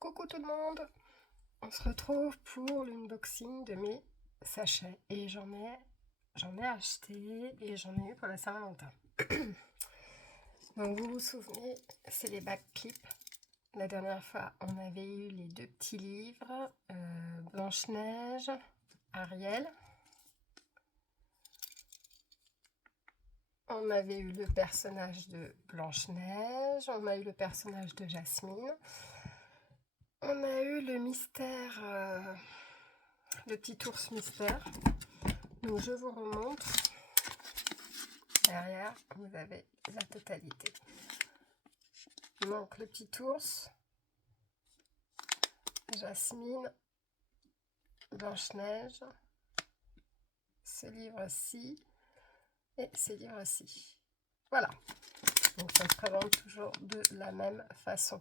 Coucou tout le monde. On se retrouve pour l'unboxing de mes sachets et j'en ai acheté et j'en ai eu pour la Saint-Valentin. Donc vous vous souvenez, c'est les back clips. La dernière fois, on avait eu les deux petits livres, Blanche-Neige, Ariel. On avait eu le personnage de Blanche-Neige, on a eu le personnage de Jasmine. On a eu le mystère, le petit ours mystère. Donc je vous remontre. Derrière, vous avez la totalité. Donc le petit ours, Jasmine, Blanche-Neige, ce livre-ci et ce livre-ci. Voilà. Donc ça se présente toujours de la même façon.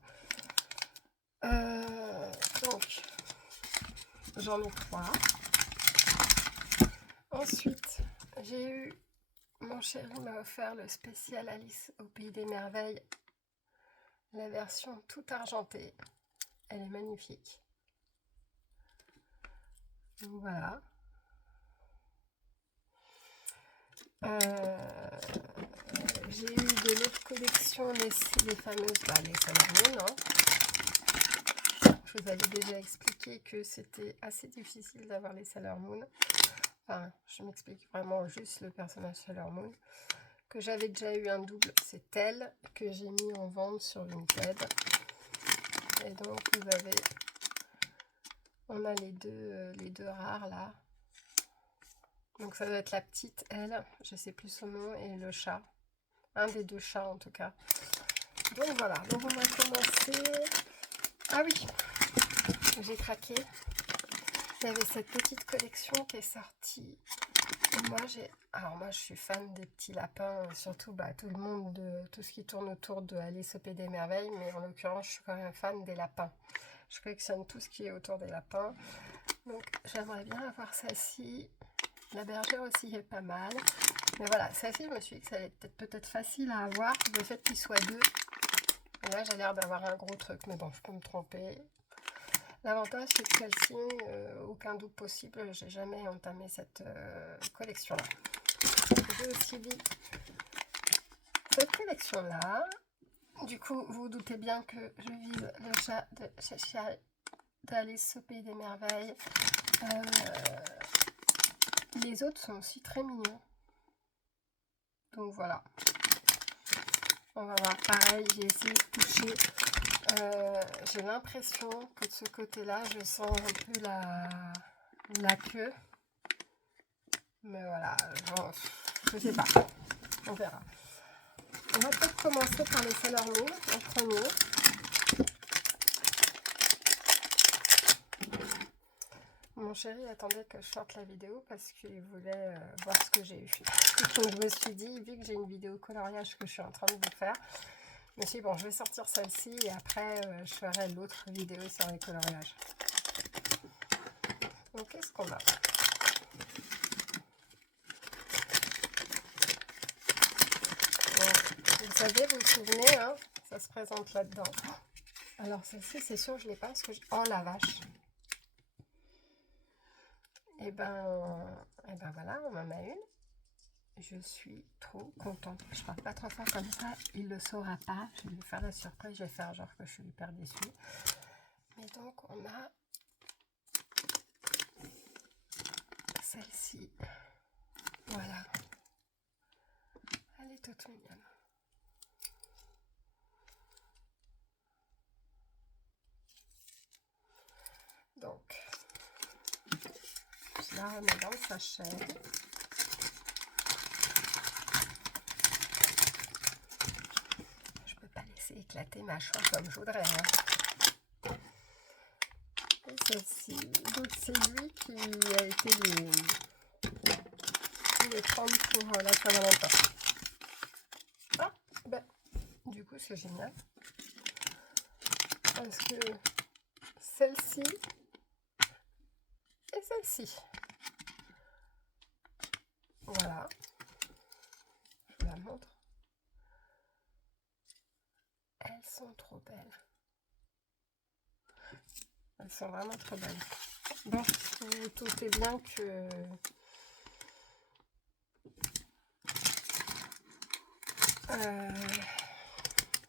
Donc j'en ai 3. Ensuite, j'ai eu, mon chéri m'a offert le spécial Alice au Pays des Merveilles, la version tout argentée. Elle est magnifique. Donc voilà. J'ai eu de l'autre collection les fameuses, les Sailor Moon. Je vous avais déjà expliqué que c'était assez difficile d'avoir les Sailor Moon. Enfin, je m'explique vraiment juste le personnage Sailor Moon. Que j'avais déjà eu un double, c'est elle que j'ai mis en vente sur Vinted. Et donc vous avez, on a les deux rares là. Donc ça doit être la petite, elle, je sais plus son nom, et le chat. Un des deux chats en tout cas. Donc voilà, donc on va commencer. Ah oui, j'ai craqué. Il y avait cette petite collection qui est sortie. Alors moi je suis fan des petits lapins, surtout tout le monde, de tout ce qui tourne autour de Alice au Pays des Merveilles, mais en l'occurrence je suis quand même fan des lapins. Je collectionne tout ce qui est autour des lapins. Donc j'aimerais bien avoir celle-ci. La bergère aussi est pas mal. Mais voilà, celle-ci, je me suis dit que ça allait être peut-être facile à avoir, le fait qu'il soit deux. Et là, j'ai l'air d'avoir un gros truc, mais bon, je peux me tromper. L'avantage, c'est que celle-ci, aucun doute possible, j'ai jamais entamé cette collection-là. J'ai aussi vu cette collection-là. Du coup, vous vous doutez bien que je vise le chat d'Alice au Pays des Merveilles. Les autres sont aussi très mignons. Donc voilà. On va voir, pareil, j'ai essayé de toucher. J'ai l'impression que de ce côté-là, je sens un peu la queue. Mais voilà, je sais pas. On verra. On va peut-être commencer par les Sailor Moon en premier. Mon chéri attendait que je sorte la vidéo parce qu'il voulait voir ce que j'ai eu. Donc je me suis dit, vu que j'ai une vidéo coloriage que je suis en train de vous faire, je me suis dit, bon, je vais sortir celle-ci et après je ferai l'autre vidéo sur les coloriages. Donc qu'est-ce qu'on a? Vous savez, vous vous souvenez, hein, ça se présente là-dedans. Alors celle-ci, c'est sûr, je ne l'ai pas parce que oh la vache. Et ben voilà, on en a une. Je suis trop contente. Je parle pas trop fort comme ça, il le saura pas. Je vais lui faire la surprise, je vais faire genre que je suis hyper déçue. Mais donc on a celle-ci. Voilà. Elle est toute mignonne. Donc, je la remets dans le sachet. Je peux pas laisser éclater ma choix comme je voudrais. Hein. Et celle-ci, donc c'est lui qui a été les prendre pour la Saint-Valentin. Ah, ben, du coup c'est génial. Parce que celle-ci et celle-ci. Voilà. Je vous la montre. Elles sont trop belles. Elles sont vraiment trop belles. Bon, vous vous doutez bien que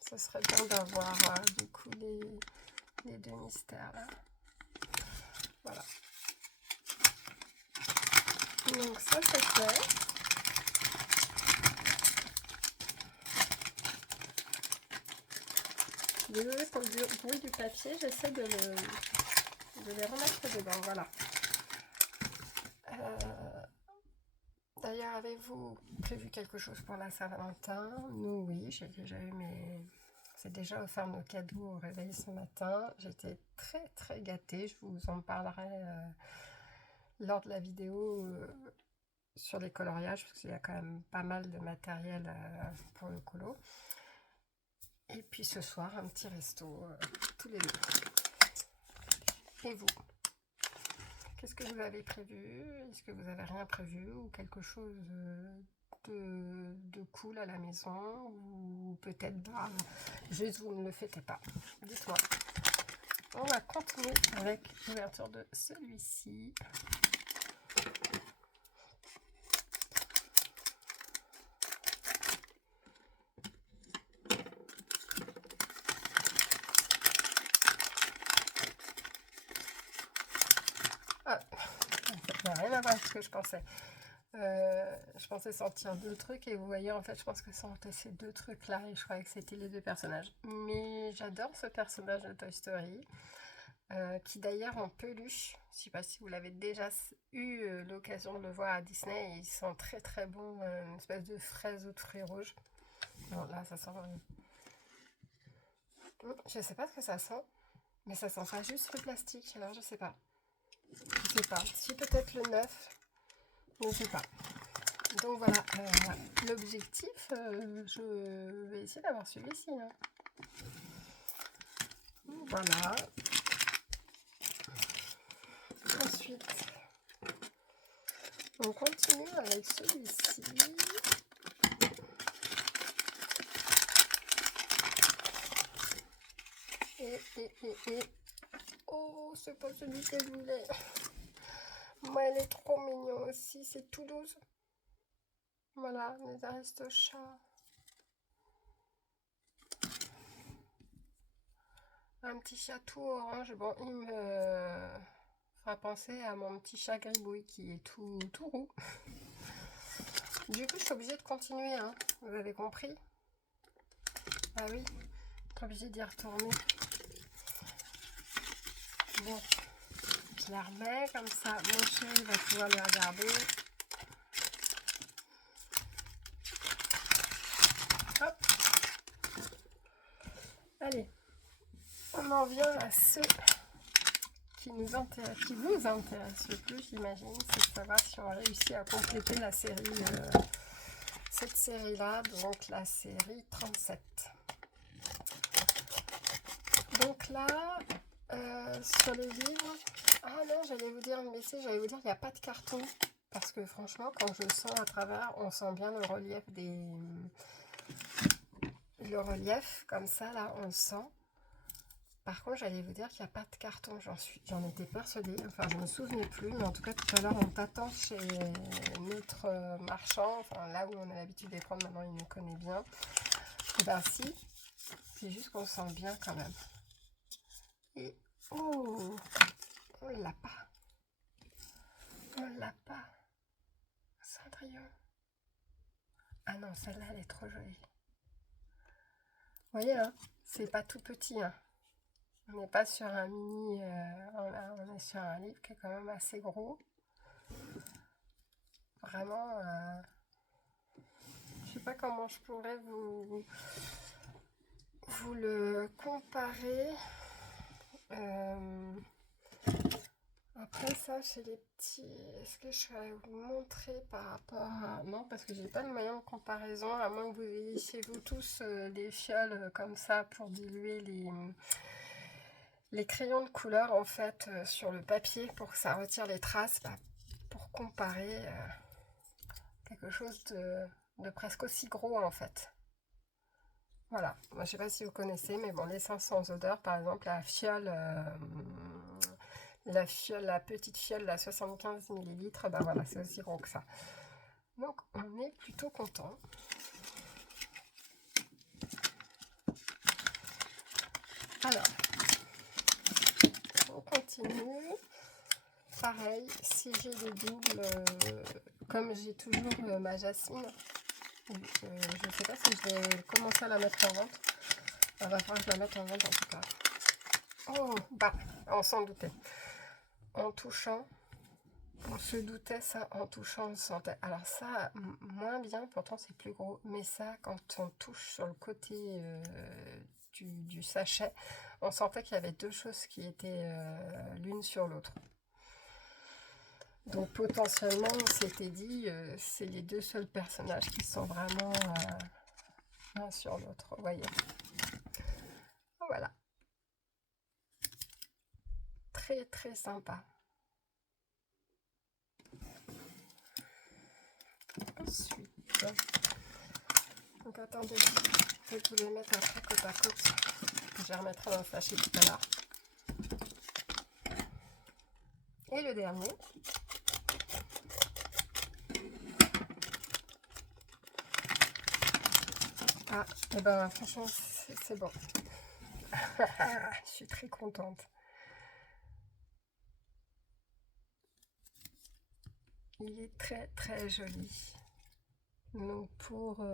ce serait bien d'avoir du coup les deux mystères là. Voilà. Donc ça c'est fait. Désolée pour le bruit du papier, j'essaie de les remettre dedans, voilà. D'ailleurs, avez-vous prévu quelque chose pour la Saint-Valentin? Nous, oui, j'ai déjà eu c'est déjà offert nos cadeaux au réveil ce matin. J'étais très très gâtée, je vous en parlerai lors de la vidéo sur les coloriages, parce qu'il y a quand même pas mal de matériel pour le colo. Et puis ce soir, un petit resto, tous les deux. Et vous? Qu'est-ce que vous avez prévu? Est-ce que vous avez rien prévu ou quelque chose de cool à la maison? Ou peut-être pas, juste vous ne le fêtez pas? Dites-moi. On va continuer avec l'ouverture de celui-ci. Ah, ça n'a rien à voir avec ce que je pensais. Je pensais sortir deux trucs et vous voyez en fait je pense que c'est ces deux trucs là et je croyais que c'était les deux personnages, mais j'adore ce personnage de Toy Story qui d'ailleurs en peluche, je sais pas si vous l'avez déjà eu l'occasion de le voir à Disney, et il sent très très bon, une espèce de fraise ou de fruits rouges. Bon là ça sent je sais pas ce que ça sent, mais ça sent pas juste le plastique, alors je sais pas, si peut-être le neuf, je sais pas. Donc voilà, l'objectif, je vais essayer d'avoir celui-ci. Hein. Voilà. Ensuite, on continue avec celui-ci. Et... Oh, c'est pas celui que je voulais. Moi, elle est trop mignon aussi, c'est Toulouse. Voilà, les Aristochats. Un petit chat tout orange. Bon, il me fera penser à mon petit chat gribouille qui est tout roux. Du coup, je suis obligée de continuer, hein. Vous avez compris? Ah oui, je suis obligée d'y retourner. Bon, je la remets comme ça. Mon chéri va pouvoir les regarder. Hop. Allez, on en vient à ceux qui vous intéressent le plus, j'imagine, c'est de savoir si on réussit à compléter la série, cette série-là, donc la série 37. Donc là, sur les livres, ah non, j'allais vous dire, mais si, j'allais vous dire, il n'y a pas de carton, parce que franchement, quand je sens à travers, on sent bien le relief comme ça, là, on le sent. Par contre, j'allais vous dire qu'il n'y a pas de carton, j'en étais persuadée, enfin je ne me souvenais plus, mais en tout cas tout à l'heure on t'attend chez notre marchand, enfin là où on a l'habitude de les prendre, maintenant il nous connaît bien. Et ben si, c'est juste qu'on sent bien quand même. Et oh, on l'a pas, Cendrillon. Ah non, celle-là elle est trop jolie. Vous voyez, hein, c'est pas tout petit, hein. On n'est pas sur un mini, on est sur un livre qui est quand même assez gros. Vraiment, je sais pas comment je pourrais vous le comparer. Après ça, chez les petits, est-ce que je saurais vous montrer par rapport à... Non, parce que j'ai pas de moyen de comparaison, à moins que vous ayez chez vous tous des fioles comme ça pour diluer les crayons de couleur en fait sur le papier pour que ça retire les traces, pour comparer quelque chose de presque aussi gros en fait. Voilà, moi je sais pas si vous connaissez, mais bon, l'essence sans odeur, par exemple, la fiole la fiole, la petite fiole, la 75 ml, bah voilà, c'est aussi gros que ça. Donc on est plutôt content. Alors, on continue. Pareil, si j'ai des doubles, comme j'ai toujours ma Jasmine, je ne sais pas si je vais commencer à la mettre en vente. Il va falloir que je la mette en vente en tout cas. Oh, bah, on s'en doutait. En touchant, on se doutait ça, en touchant, on sentait. Alors ça, moins bien, pourtant c'est plus gros. Mais ça, quand on touche sur le côté du sachet, on sentait qu'il y avait deux choses qui étaient l'une sur l'autre. Donc potentiellement, on s'était dit, c'est les deux seuls personnages qui sont vraiment l'un sur l'autre. Vous voyez. Voilà. Très très sympa. Ensuite, donc attendez, je vais vous les mettre après côte à côte. Je les remettrai dans le sachet tout à l'heure. Et le dernier. Ah, et ben franchement, c'est bon. Je suis très contente. Il est très très joli. Donc pour...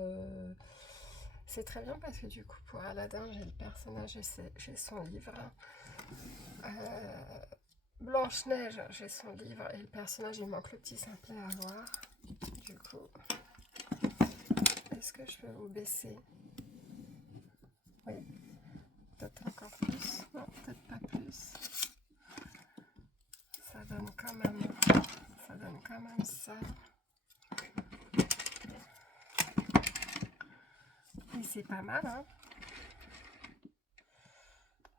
c'est très bien parce que du coup pour Aladdin, j'ai le personnage, j'ai son livre. Blanche-Neige, j'ai son livre et le personnage, il manque le petit simplet à voir. Du coup, est-ce que je peux vous baisser? Oui, peut-être encore plus. Non, peut-être pas plus. Ça donne quand même ça. Et c'est pas mal, hein.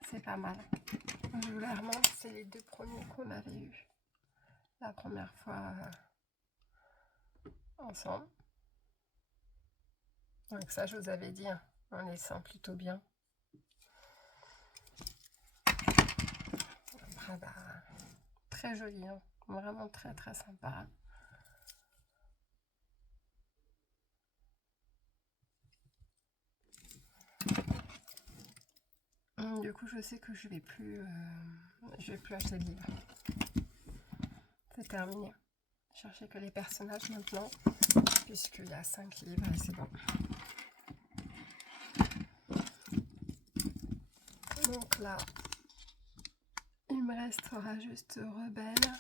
C'est pas mal. Je vous la remontre, c'est les deux premiers qu'on avait eus la première fois ensemble. Donc ça, je vous avais dit, hein, on les sent plutôt bien. Après, bah, très joli, hein. Vraiment très très sympa. Du coup, je sais que je vais plus acheter de livres. C'est terminé. Chercher que les personnages maintenant, puisqu'il y a 5 livres et c'est bon. Donc là, il me restera juste Rebelle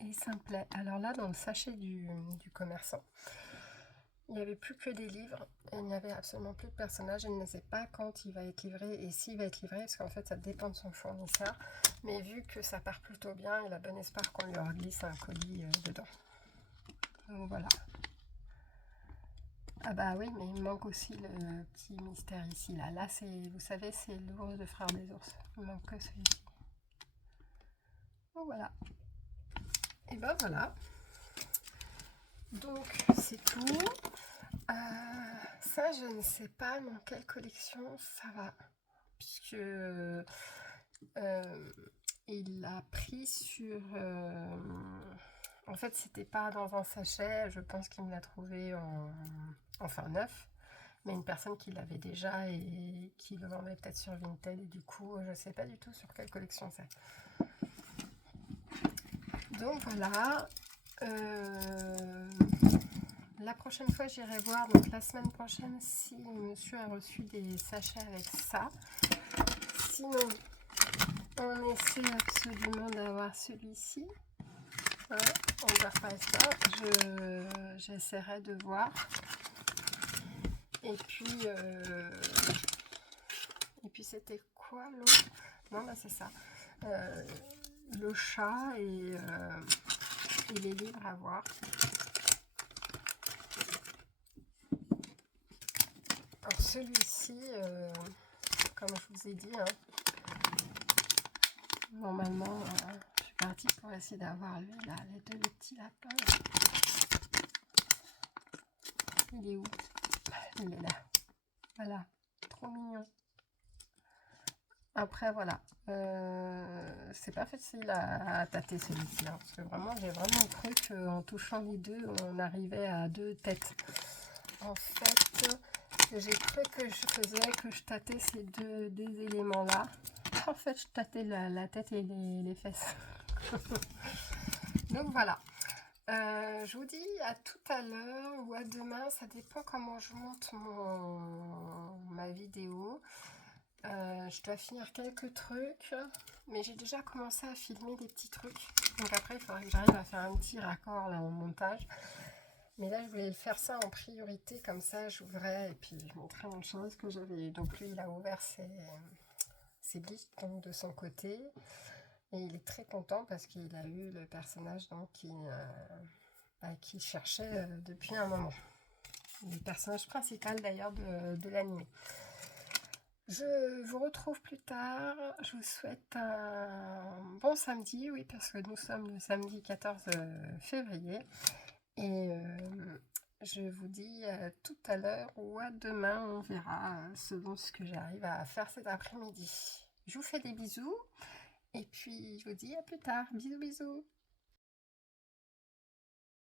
et Simplet. Alors là, dans le sachet du commerçant, il n'y avait plus que des livres, et il n'y avait absolument plus de personnages. Je ne sais pas quand il va être livré et s'il va être livré, parce qu'en fait ça dépend de son fournisseur. Mais vu que ça part plutôt bien, il a bon espoir qu'on lui glisse un colis dedans. Donc voilà. Ah bah oui, mais il manque aussi le petit mystère ici. Là c'est, vous savez, c'est l'ours de Frère des ours. Il manque que celui-ci. Donc voilà. Et ben voilà. Donc c'est tout. Ça, je ne sais pas dans quelle collection ça va, puisque il l'a pris sur... en fait, c'était pas dans un sachet, je pense qu'il me l'a trouvé enfin neuf, mais une personne qui l'avait déjà et qui le vendait peut-être sur Vinted, et du coup, je sais pas du tout sur quelle collection c'est. Donc voilà. La prochaine fois, j'irai voir, donc la semaine prochaine, si monsieur a reçu des sachets avec ça. Sinon, on essaie absolument d'avoir celui-ci. Hein, on ne garde pas ça. J'essaierai de voir. Et puis c'était quoi l'autre? Non, bah c'est ça. Le chat et les livres à voir. Alors celui-ci, comme je vous ai dit, hein, normalement, je suis partie pour essayer d'avoir lui, là, les deux petits lapins. Il est où? Il est là. Voilà, trop mignon. Après, voilà. C'est pas facile à tâter celui-ci, hein, parce que vraiment, j'ai vraiment cru qu'en touchant les deux, on arrivait à deux têtes. En fait, j'ai cru que je faisais, que je tâtais ces deux éléments-là. En fait, je tâtais la tête et les fesses. Donc voilà. Je vous dis à tout à l'heure ou à demain, ça dépend comment je monte ma vidéo. Je dois finir quelques trucs, mais j'ai déjà commencé à filmer des petits trucs. Donc après, il faudrait que j'arrive à faire un petit raccord là au montage. Mais là, je voulais faire ça en priorité, comme ça, j'ouvrais et puis je montrais mon chose que j'avais. Donc lui, il a ouvert ses blics donc de son côté. Et il est très content parce qu'il a eu le personnage donc, qui cherchait depuis un moment. Le personnage principal d'ailleurs de l'anime. Je vous retrouve plus tard. Je vous souhaite un bon samedi, oui, parce que nous sommes le samedi 14 février. Et je vous dis à tout à l'heure ou à demain, on verra ce que j'arrive à faire cet après-midi. Je vous fais des bisous et puis je vous dis à plus tard. Bisous, bisous.